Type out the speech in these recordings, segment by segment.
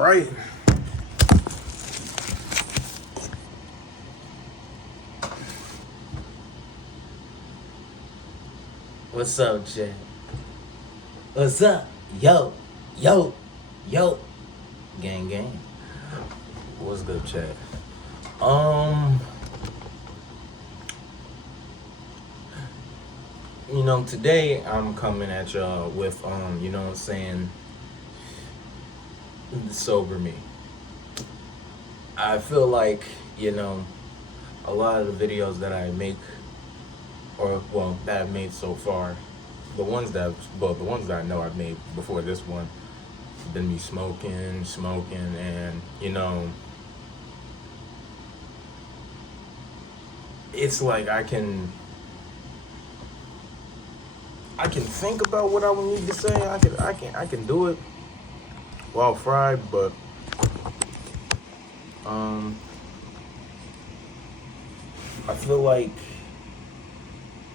right. What's up, Jay? What's up? Yo, yo, yo. Gang, gang. What's good, chat? Um, today I'm coming at y'all with what I'm saying, sober me. I feel like, a lot of the videos that I make, or well, that I've made so far, the ones that I know I've made before this one, been me smoking, and it's like I can think about what I would need to say. I can do it while fried, but I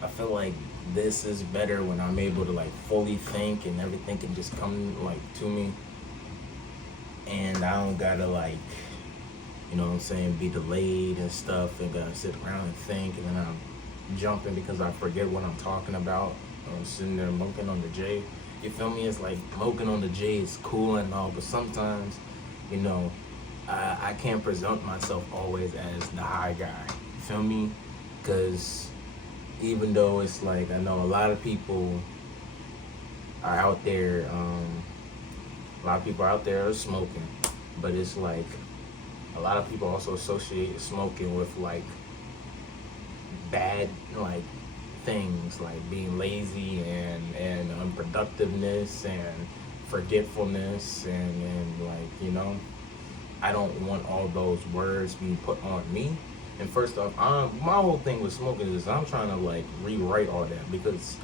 feel like this is better when I'm able to like fully think and everything can just come like to me, and I don't gotta like, what I'm saying, be delayed and stuff, and gotta sit around and think, and then I'm jumping because I forget what I'm talking about. I'm sitting there smoking on the J. You feel me? It's like smoking on the J is cool and all, but sometimes, I can't present myself always as the high guy. You feel me? Because even though it's like, I know a lot of people are out there, are smoking, but it's like a lot of people also associate smoking with like bad like things, like being lazy and unproductiveness and forgetfulness and like, I don't want all those words being put on me. And first off, my whole thing with smoking is I'm trying to like rewrite all that, because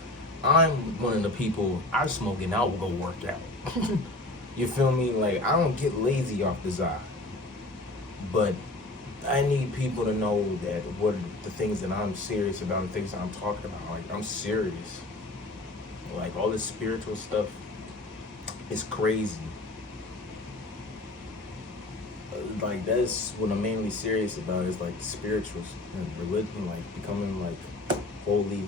I'm one of the people, I smoke and I will go work out. You feel me? Like, I don't get lazy off the side, but I need people to know that what the things that I'm serious about and things that I'm talking about, like I'm serious. Like all this spiritual stuff is crazy. Like that's what I'm mainly serious about, is like the spirituals and religion, like becoming like holy,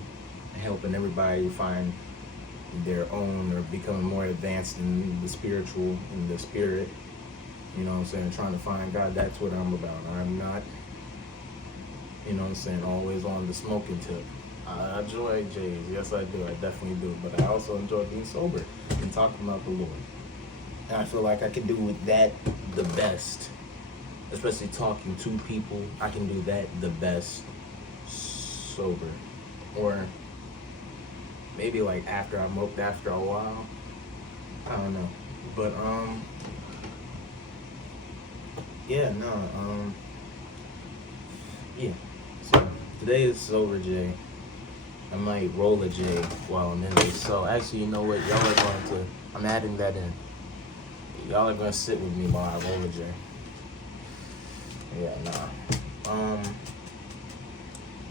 helping everybody find their own, or becoming more advanced in the spiritual, in the spirit. You know what I'm saying? Trying to find God. That's what I'm about. I'm not, always on the smoking tip. I enjoy J's. Yes, I do. I definitely do. But I also enjoy being sober and talking about the Lord. And I feel like I can do with that the best. Especially talking to people, I can do that the best sober. Or maybe like after I smoked after a while. I don't know. But yeah, no, yeah. So today is sober J. I might roll a J while I'm in this. So actually, you know what? Y'all are going to, I'm adding that in. Y'all are going to sit with me while I roll a J. Yeah, nah.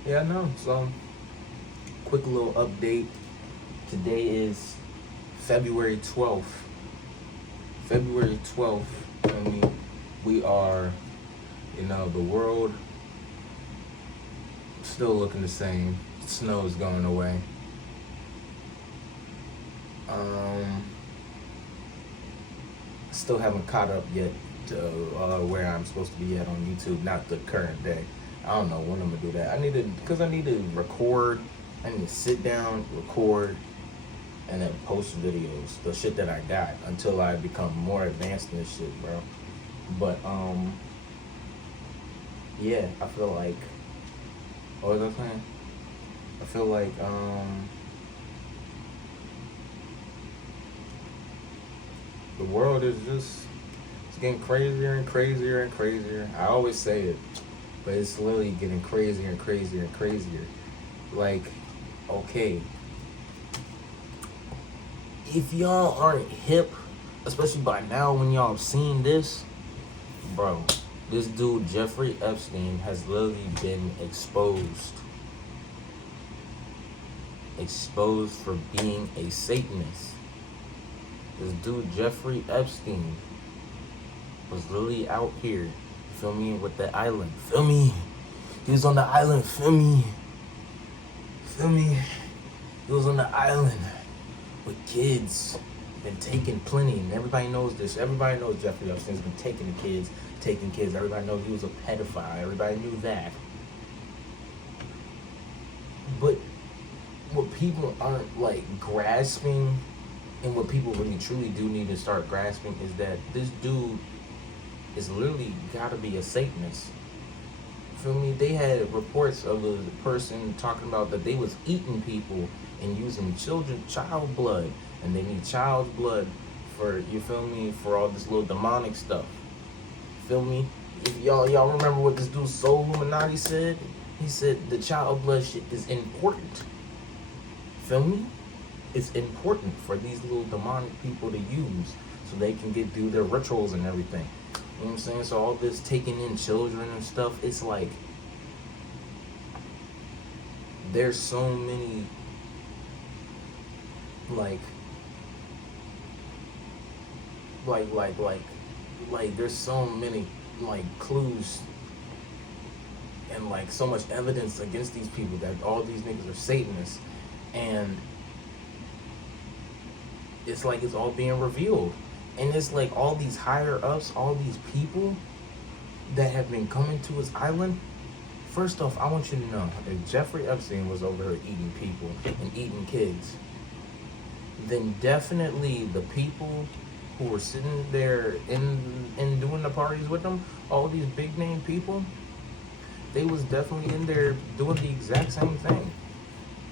Yeah, no. So, quick little update. Today is February 12th. February 12th, and we are, the world still looking the same. Snow is going away. Still haven't caught up yet to where I'm supposed to be at on YouTube, not the current day. I don't know when I'm gonna do that. I need to record. I need to sit down, record, and then post videos, the shit that I got, until I become more advanced in this shit, bro. But yeah, I feel like, what was I saying? I feel like the world is just, it's getting crazier and crazier and crazier. I always say it, but it's literally getting crazier and crazier and crazier. Like, okay, if y'all aren't hip, especially by now when y'all have seen this, bro, this dude Jeffrey Epstein has literally been exposed for being a Satanist. This dude Jeffrey Epstein was literally out here, feel me, with the island, feel me. He was on the island, feel me. Feel me? He was on the island with kids, been taking plenty, and everybody knows this. Everybody knows Jeffrey Epstein's been taking the kids, taking kids. Everybody knows he was a pedophile. Everybody knew that. But what people aren't like grasping, and what people really truly do need to start grasping, is that this dude is literally gotta be a Satanist. Feel me? They had reports of a person talking about that they was eating people and using child blood, and they need child's blood for, you feel me, for all this little demonic stuff. Feel me? If y'all remember what this dude Soul Illuminati said? He said the child blood shit is important. Feel me? It's important for these little demonic people to use so they can do their rituals and everything. You know what I'm saying? So all this taking in children and stuff, it's like there's so many like there's so many like clues and like so much evidence against these people that all these niggas are Satanists, and it's like it's all being revealed. And it's like all these higher ups, all these people that have been coming to his island. First off, I want you to know, if Jeffrey Epstein was over here eating people and eating kids, then definitely the people who were sitting there and doing the parties with them, all these big name people, they was definitely in there doing the exact same thing.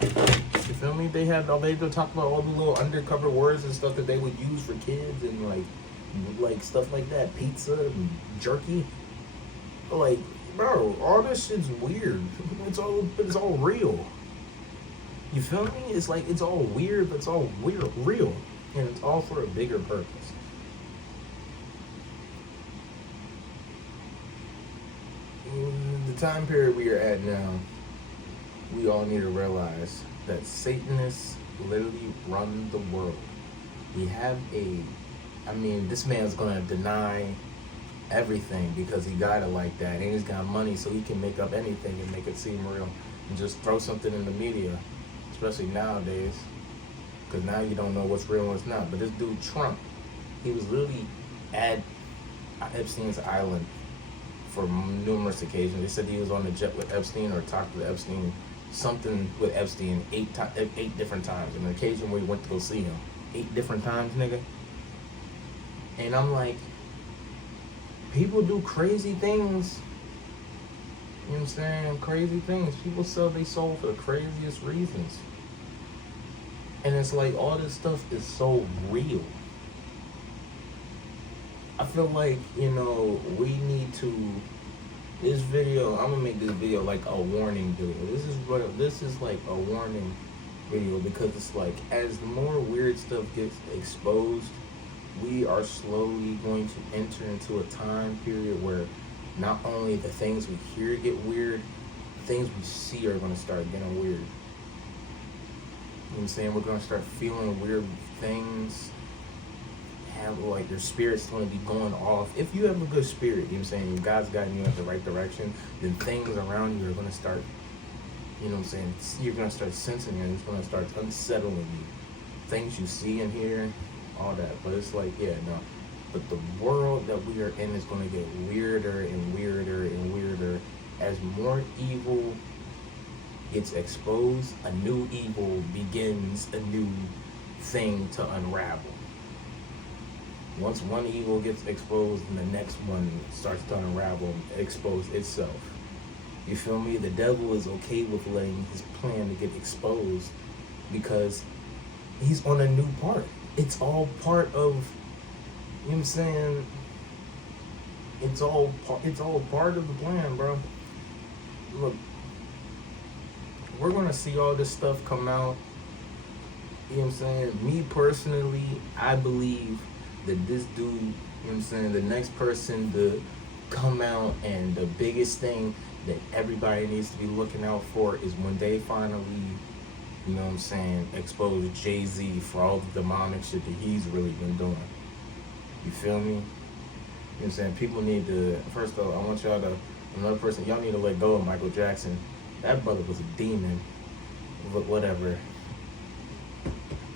You feel me? They would talk about all the little undercover words and stuff that they would use for kids, and like stuff like that, pizza and jerky. Like, bro, all this shit's weird. It's all real. You feel me? It's like it's all weird, but it's all real, and it's all for a bigger purpose. In the time period we are at now, we all need to realize that Satanists literally run the world. We have this man's gonna deny everything because he got it like that, and he's got money, so he can make up anything and make it seem real and just throw something in the media, especially nowadays, because now you don't know what's real and what's not. But this dude Trump, he was literally at Epstein's island for numerous occasions. They said he was on the jet with Epstein or talked with Epstein, something with Epstein 8 different times. And an occasion where he went to go see him 8 different times, nigga. And I'm like, people do crazy things. You know what I'm saying? Crazy things. People sell their soul for the craziest reasons. And it's like all this stuff is so real. I feel like, we need to, this video, I'm gonna make this video like a warning video. This is like a warning video, because it's like, as more weird stuff gets exposed, we are slowly going to enter into a time period where not only the things we hear get weird, the things we see are gonna start getting weird. You know what I'm saying? We're gonna start feeling weird things. Like your spirit's going to be going off. If you have a good spirit, you know what I'm saying, God's guiding you in the right direction, then things around you are going to start, you know what I'm saying, you're going to start sensing it, and it's going to start unsettling you. Things you see and hear, all that. But it's like, yeah, no. But the world that we are in is going to get weirder and weirder and weirder. As more evil gets exposed, a new evil begins a new thing to unravel. Once one evil gets exposed, and the next one starts to unravel, expose itself. You feel me? The devil is okay with letting his plan to get exposed because he's on a new part. It's all part of, you know what I'm saying? It's all part of the plan, bro. Look, we're gonna see all this stuff come out. You know what I'm saying? Me personally, I believe that this dude, you know what I'm saying, the next person to come out, and the biggest thing that everybody needs to be looking out for is when they finally, you know what I'm saying, expose Jay-Z for all the demonic shit that he's really been doing. You feel me? You know what I'm saying? People need to, first of all, I want y'all to, another person, y'all need to let go of Michael Jackson. That brother was a demon. But whatever.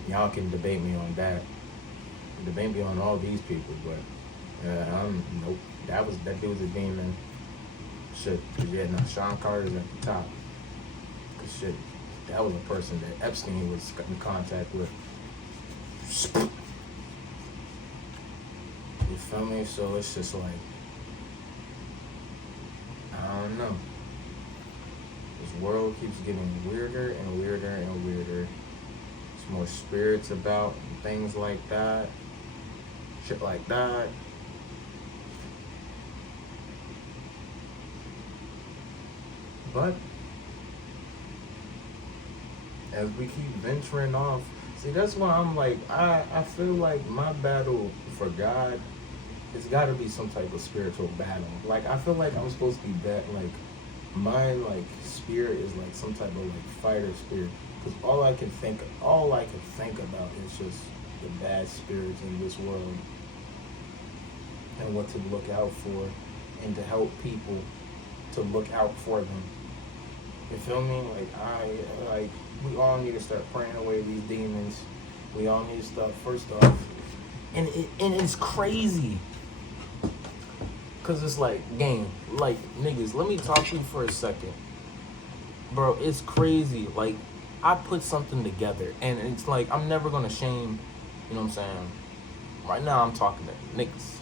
Y'all can debate me on that. Debate me on all these people, but nope. That dude was a demon. Shit, yeah, now Sean Carter's at the top. Cause shit, that was a person that Epstein was in contact with. You feel me? So it's just like, I don't know. This world keeps getting weirder and weirder and weirder. There's more spirits about and things like that. Shit like that. But as we keep venturing off, see, that's why I'm like, I feel like my battle for God, it's got to be some type of spiritual battle. Like, I feel like I'm supposed to be like, my like spirit is like some type of like fighter spirit. Because all I can think about is just the bad spirits in this world and what to look out for and to help people to look out for them. You feel me? Like we all need to start praying away these demons. We all need to start first off. And it's crazy. Cause it's like, gang, like niggas, let me talk to you for a second. Bro, it's crazy. Like, I put something together and it's like I'm never gonna shame, you know what I'm saying? Right now I'm talking to niggas.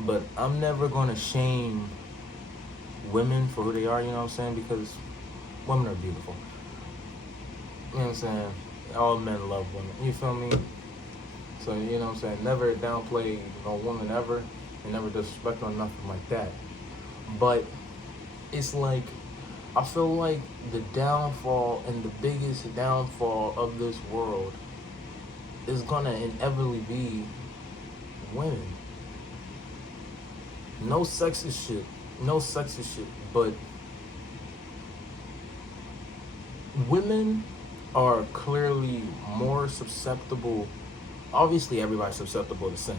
But I'm never gonna shame women for who they are, you know what I'm saying? Because women are beautiful. You know what I'm saying? All men love women. You feel me? So, you know what I'm saying? Never downplay no woman ever. And never disrespect or nothing like that. But it's like, I feel like the downfall and the biggest downfall of this world is gonna inevitably be women. No sexist shit, but women are clearly more susceptible. Obviously, everybody's susceptible to sin.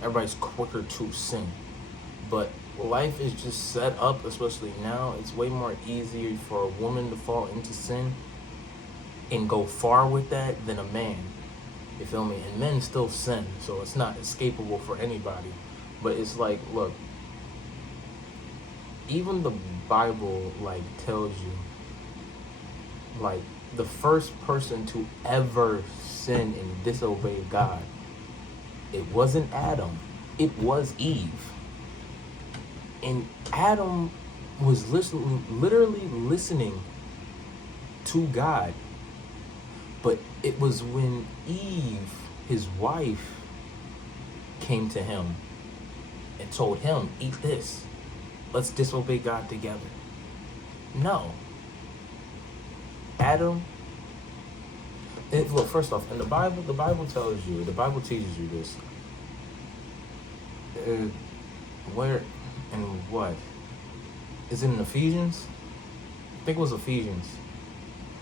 Everybody's quicker to sin. But life is just set up, especially now, it's way more easier for a woman to fall into sin and go far with that than a man. You feel me? And men still sin, so it's not escapable for anybody. But it's like, look, even the Bible, like, tells you, like, the first person to ever sin and disobey God, it wasn't Adam, it was Eve. And Adam was literally listening to God. But it was when Eve, his wife, came to him and told him, eat this. Let's disobey God together. No. Adam, look, first off, in the Bible tells you, the Bible teaches you this. Where and what? Is it in Ephesians? I think it was Ephesians.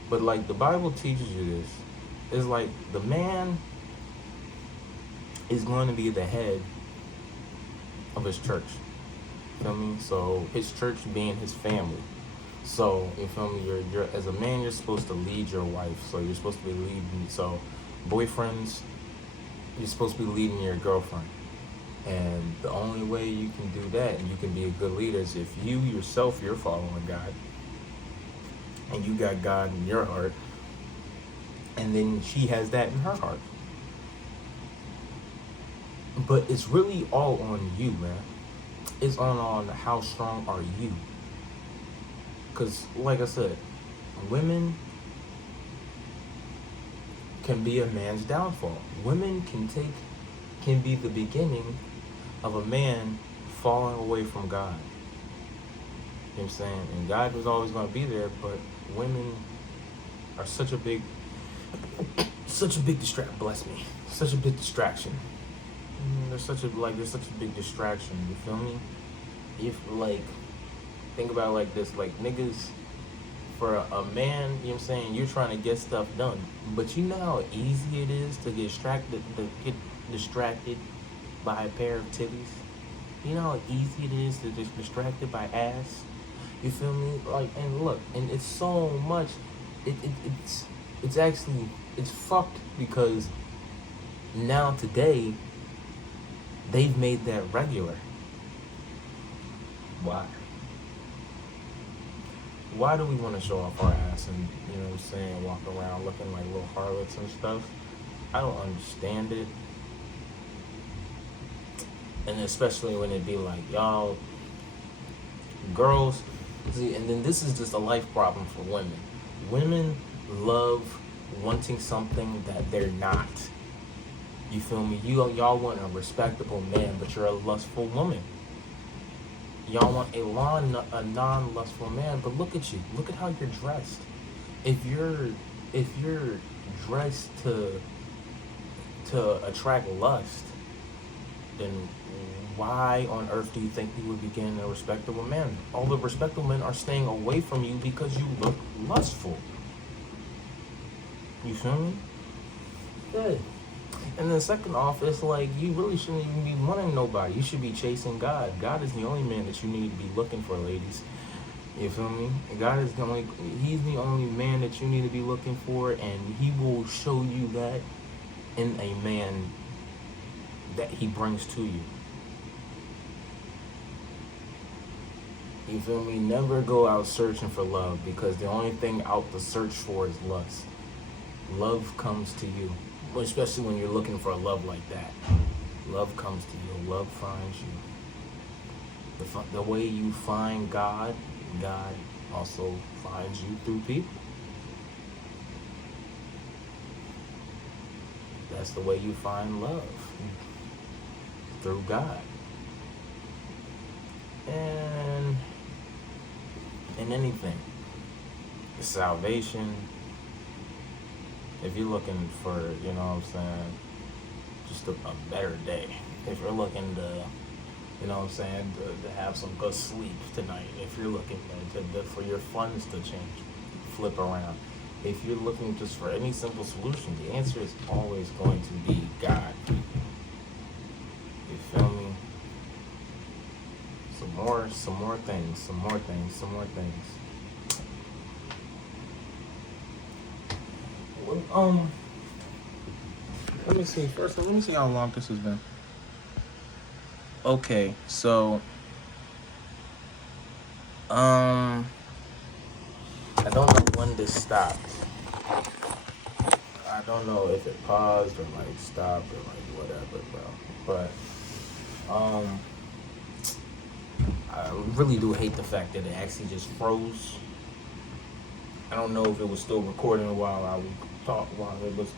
But like the Bible teaches you this. It's like the man is going to be the head of his church. You feel me? So his church being his family. So, you feel me? You're as a man, you're supposed to lead your wife. So you're supposed to be leading. So boyfriends, you're supposed to be leading your girlfriend. And the only way you can do that and you can be a good leader is if you yourself, you're following God. And you got God in your heart. And then she has that in her heart. But it's really all on you, man. It's on how strong are you. Because, like I said, women can be a man's downfall. Women can be the beginning of a man falling away from God. You know what I'm saying? And God was always going to be there, but women are such a big distraction. Bless me. Such a big distraction. They're such a big distraction. You feel me? If, like, think about it like this, like, niggas, for a man, you know what I'm saying, you're trying to get stuff done. But you know how easy it is to get distracted by a pair of titties? You know how easy it is to just distracted by ass? You feel me? Like, and look, and it's so much. It's actually it's fucked because now today they've made that regular. Why? Why do we want to show off our ass and, you know what I'm saying, walk around looking like little harlots and stuff? I don't understand it. And especially when it be like, y'all, girls, see, and then this is just a life problem for women. Women love wanting something that they're not. You feel me? Y'all want a respectable man, but you're a lustful woman. Y'all want a non-lustful man, but look at you. Look at how you're dressed. If you're dressed to attract lust, then why on earth do you think you would be getting a respectable man? All the respectable men are staying away from you because you look lustful. You feel me? Good. And then second off, it's like you really shouldn't even be wanting nobody. You should be chasing God. God is the only man that you need to be looking for, ladies. You feel me? He's the only man that you need to be looking for, and he will show you that in a man that he brings to you. You feel me? Never go out searching for love, because the only thing out to search for is lust. Love comes to you, especially when you're looking for a love like that. Love comes to you. Love finds you. The way you find God, God also finds you through people. That's the way you find love, through God. And in anything, salvation, if you're looking for, you know what I'm saying, just a better day, if you're looking to, you know what I'm saying, to have some good sleep tonight, if you're looking for your funds to change, flip around, if you're looking just for any simple solution, the answer is always going to be God. You feel me? Some more things. Let me see. First, let me see how long this has been. Okay, so, I don't know when this stopped. I don't know if it paused or like stopped or like whatever, bro. But, I really do hate the fact that it actually just froze. I don't know if it was still recording while it was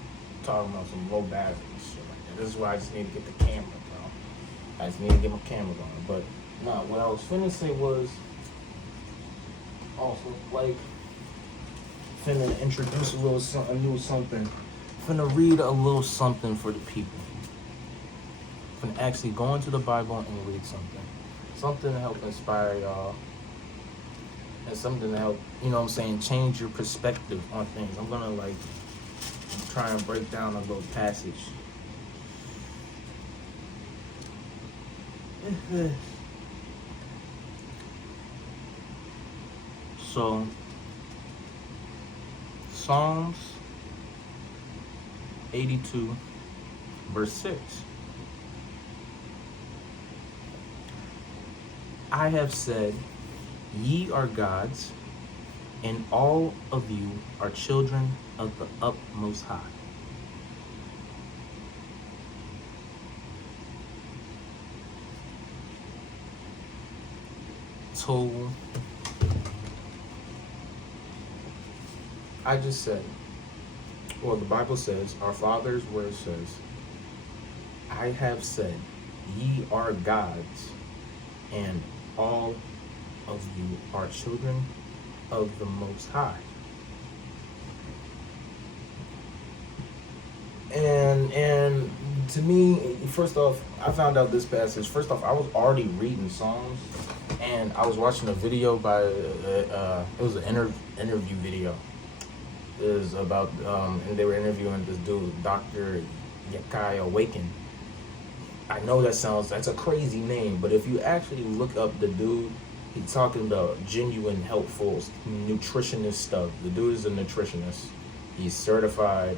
talking about some low battery and shit like that. This is why I just need to get the camera, bro. I just need to get my camera going. But no, what I was finna say was also like finna introduce a new something. Finna read a little something for the people. Finna actually go into the Bible and read something. Something to help inspire y'all. And something to help, you know what I'm saying, change your perspective on things. I'm gonna like try and break down a little passage. So, Psalms 82, verse 6. I have said, ye are gods, and all of you are children of the utmost high. So, I just said, well, the Bible says, our Father's word says, I have said, ye are gods, and all of you are children of the Most High. And to me, first off, I found out this passage. First off, I was already reading Psalms, and I was watching a video by it was an interview video. It was about and they were interviewing this dude, Dr. Yakai Awaken, I know that's a crazy name, but if you actually look up the dude, he's talking about genuine, helpful, nutritionist stuff. The dude is a nutritionist. He's certified.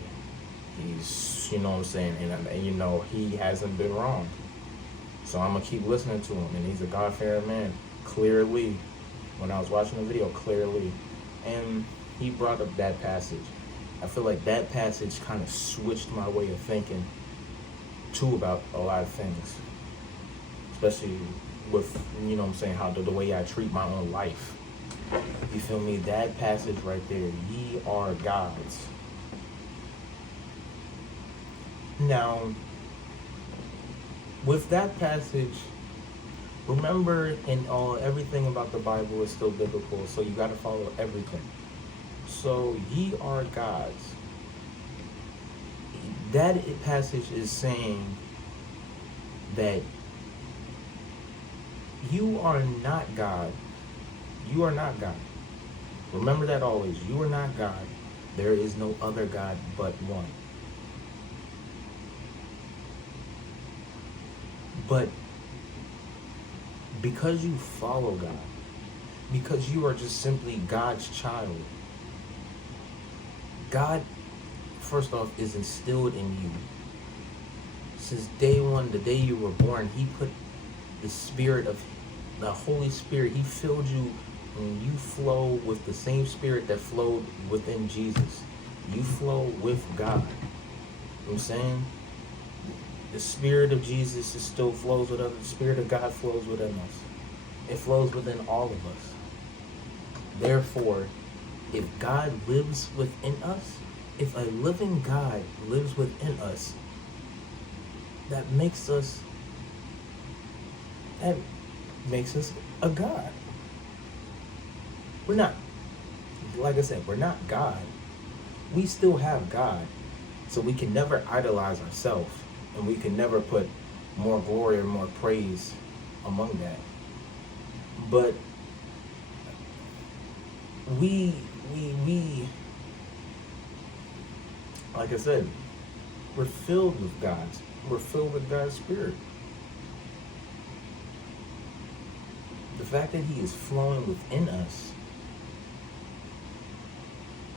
He's, you know what I'm saying, and you know, he hasn't been wrong. So I'm gonna keep listening to him, and he's a God-fearing man, clearly. When I was watching the video, clearly, and he brought up that passage. I feel like that passage kind of switched my way of thinking too about a lot of things, especially with, you know what I'm saying, how the way I treat my own life. You feel me? That passage right there, ye are gods. Now, with that passage, remember, in all, everything about the Bible is still biblical, so you got to follow everything. So, ye are gods. That passage is saying that you are not God. You are not God. Remember that always. You are not God. There is no other God but one. But because you follow God, because you are just simply God's child, God, first off, is instilled in you. Since day one, the day you were born, he put the spirit of the Holy Spirit, he filled you, and you flow with the same spirit that flowed within Jesus. You flow with God. You know what I'm saying? The spirit of Jesus still flows with us. The spirit of God flows within us. It flows within all of us. Therefore, if God lives within us, if a living God lives within us, that makes us a God. We're not, like I said, we're not God. We still have God. So we can never idolize ourselves, and we can never put more glory or more praise among that. But we like I said, we're filled with God's. We're filled with God's Spirit. The fact that he is flowing within us,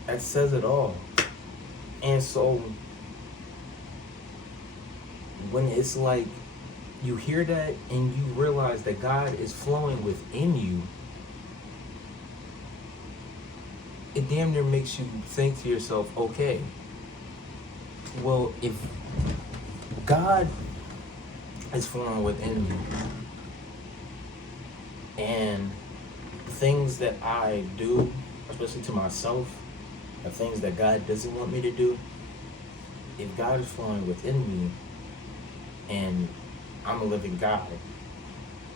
that says it all. And so when it's like you hear that and you realize that God is flowing within you, it damn near makes you think to yourself, okay, well, if God is flowing within me, and things that I do, especially to myself, are things that God doesn't want me to do, if God is flowing within me, and I'm a living God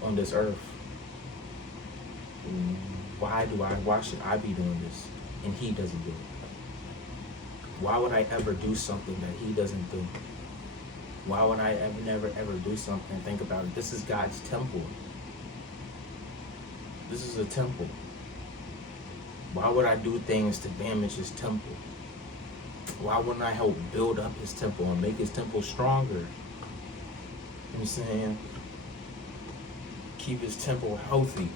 on this earth, why should I be doing this and he doesn't do it? Why would I ever do something that he doesn't do? Why would I never do something? Think about it. This is God's temple. This is a temple. Why would I do things to damage his temple? Why wouldn't I help build up his temple and make his temple stronger? You know what I'm saying? Keep his temple healthy.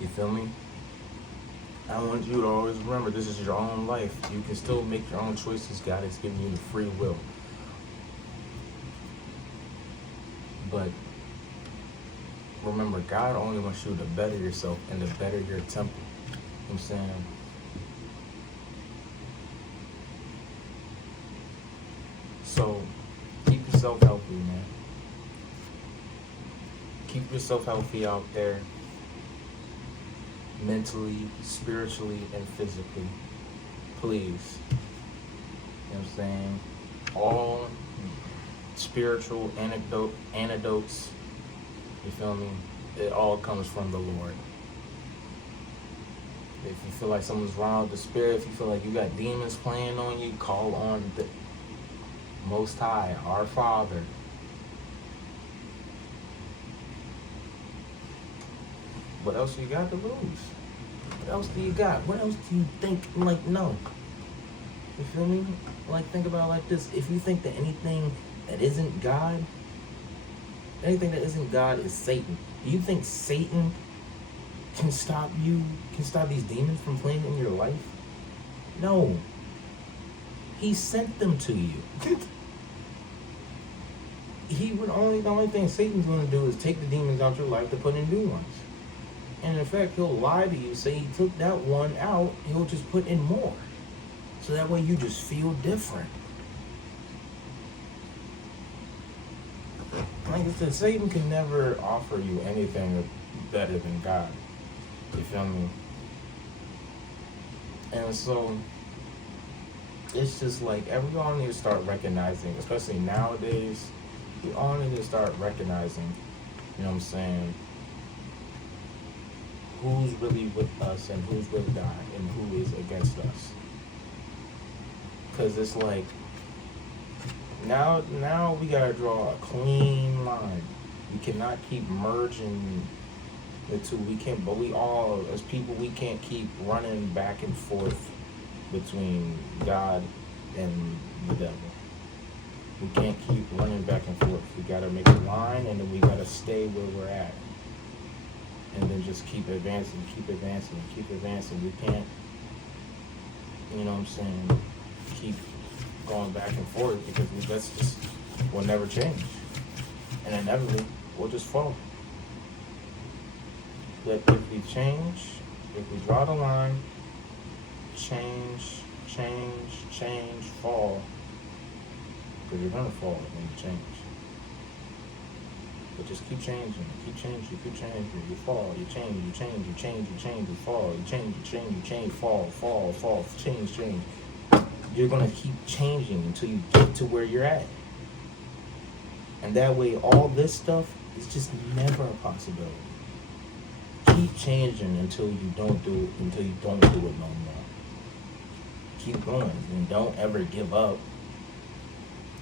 You feel me? I want you to always remember, this is your own life. You can still make your own choices. God has given you the free will. But remember, God only wants you to better yourself and to better your temple. You know what I'm saying? So, keep yourself healthy, man. Keep yourself healthy out there. Mentally, spiritually, and physically. Please. You know what I'm saying? All spiritual antidotes, you feel me? It all comes from the Lord. If you feel like something's wrong with the spirit, if you feel like you got demons playing on you, call on the Most High, our Father. What else you got to lose? What else do you got? What else do you think? Like, no. You feel me? Like, think about it like this. If you think that anything that isn't God Anything that isn't God is Satan. Do you think Satan can stop you, can stop these demons from playing in your life? No. He sent them to you. The only thing Satan's going to do is take the demons out your life to put in new ones. And in fact, he'll lie to you, say he took that one out, he'll just put in more. So that way you just feel different. Like I said, Satan can never offer you anything better than God. You feel me? And so, it's just like, we all need to start recognizing, especially nowadays, we all need to start recognizing, you know what I'm saying, who's really with us and who's with God and who is against us. Because it's like, now we gotta draw a clean line. We cannot keep merging the two. But we all, as people, we can't keep running back and forth between God and the devil. We can't keep running back and forth. We gotta make a line, and then we gotta stay where we're at. And then just keep advancing. We can't, you know what I'm saying, keep going back and forth, because that's just, will never change. And inevitably, we'll just fall. But if we change, if we draw the line, change, fall, because you're gonna fall when you change. But just keep changing, you fall, you change, you fall, you change, fall, change. You're gonna keep changing until you get to where you're at. And that way, all this stuff is just never a possibility. Keep changing until you don't do it no more. Keep going and don't ever give up.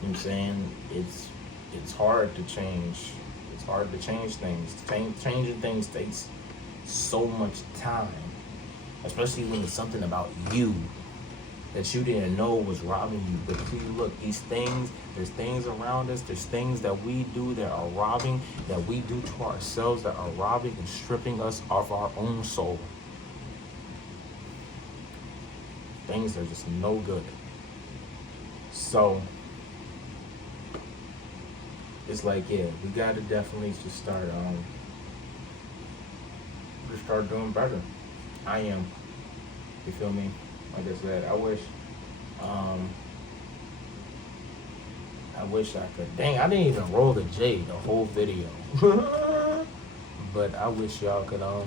You know what I'm saying? It's hard to change. It's hard to change things. Changing things takes so much time, especially when it's something about you that you didn't know was robbing you. But if you look, there's things around us, there's things that we do that are robbing, that we do to ourselves that are robbing and stripping us of our own soul. Things that are just no good. So, it's like, yeah, we gotta definitely just start doing better. I am. You feel me? Like I said, I wish I could. Dang, I didn't even roll the J the whole video. But I wish y'all could have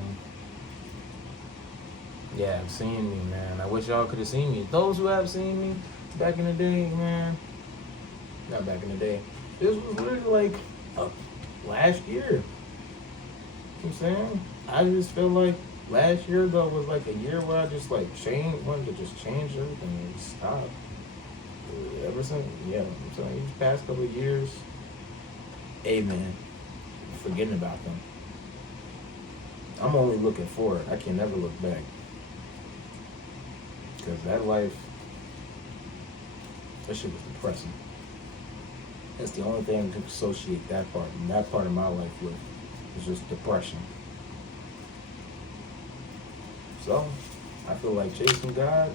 seen me, man. I wish y'all could have seen me. Those who have seen me back in the day, man. Not back in the day. This was literally like last year. You know what I'm saying? I just feel like last year though was like a year where I just like wanted to just change everything and stop. Ever since, yeah, I'm saying these past couple of years, hey man, forgetting about them. I'm only looking forward. I can never look back. Because that life, that shit was depressing. That's the only thing I can associate that part of my life with, is just depression. So, I feel like chasing God,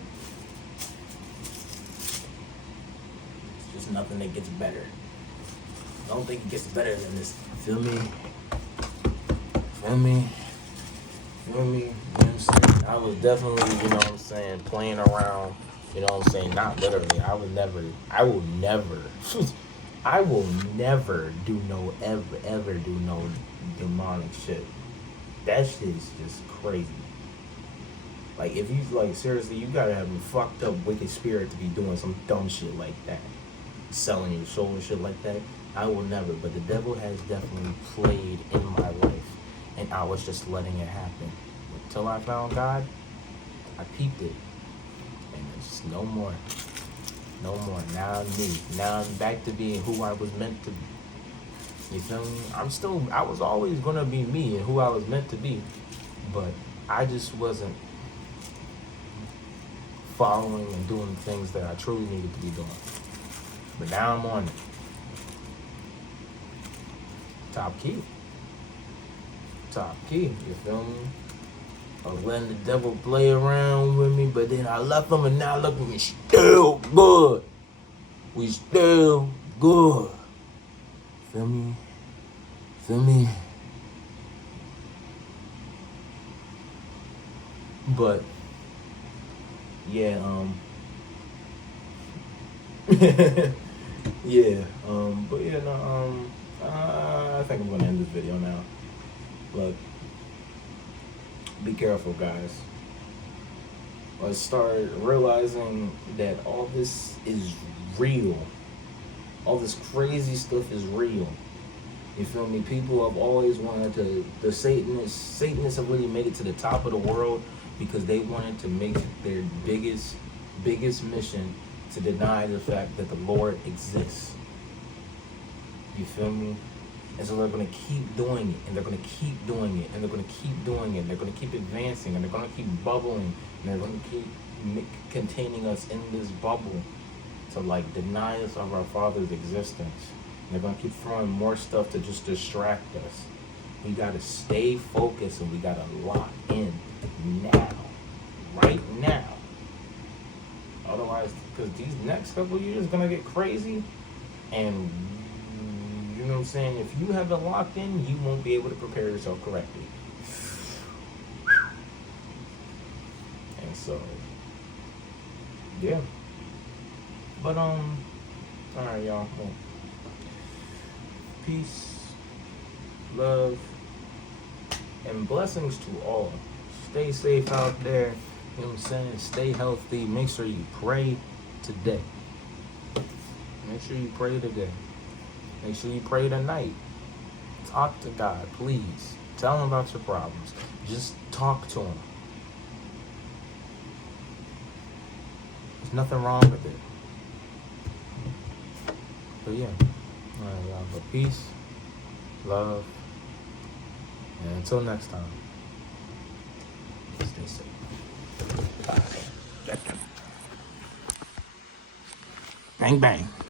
it's just nothing that gets better. I don't think it gets better than this. Feel me? You know what I'm saying? I was definitely, you know what I'm saying, playing around, you know what I'm saying, not literally. I will never do no demonic shit. That shit is just crazy. Like, if you, like, seriously, you gotta have a fucked up, wicked spirit to be doing some dumb shit like that. Selling your soul and shit like that. I will never. But the devil has definitely played in my life. And I was just letting it happen. Until I found God, I peeped it. And it's no more. No more. Now I'm me. Now I'm back to being who I was meant to be. You feel me? I was always gonna be me and who I was meant to be. But I just wasn't following and doing things that I truly needed to be doing. But now I'm on it. Top key. Top key. You feel me? I was letting the devil play around with me, but then I left him, and now look, we still good. We still good. Feel me? Feel me? But yeah, yeah, but yeah, no, I think I'm gonna end this video now. Look, be careful, guys. Let's start realizing that all this is real. All this crazy stuff is real. You feel me? People have always wanted to. The Satanists have really made it to the top of the world because they wanted to make their biggest mission to deny the fact that the Lord exists. You feel me? And so they're going to keep doing it, and they're going to keep doing it, and they're going to keep doing it. They're going to keep advancing, and they're going to keep bubbling, and they're going to keep containing us in this bubble to like deny us of our Father's existence. And they're going to keep throwing more stuff to just distract us. We got to stay focused, and we got to lock in now, right now. Otherwise, because these next couple of years are going to get crazy, and you know what I'm saying? If you have it locked in, you won't be able to prepare yourself correctly. And so, yeah. But, alright, y'all. Well, peace, love, and blessings to all. Stay safe out there. You know what I'm saying? Stay healthy. Make sure you pray today. Make sure you pray today. Make sure you pray tonight. Talk to God, please. Tell him about your problems. Just talk to him. There's nothing wrong with it. But yeah. Alright, y'all. But peace, love, and until next time, stay safe. Bye. Bang, bang.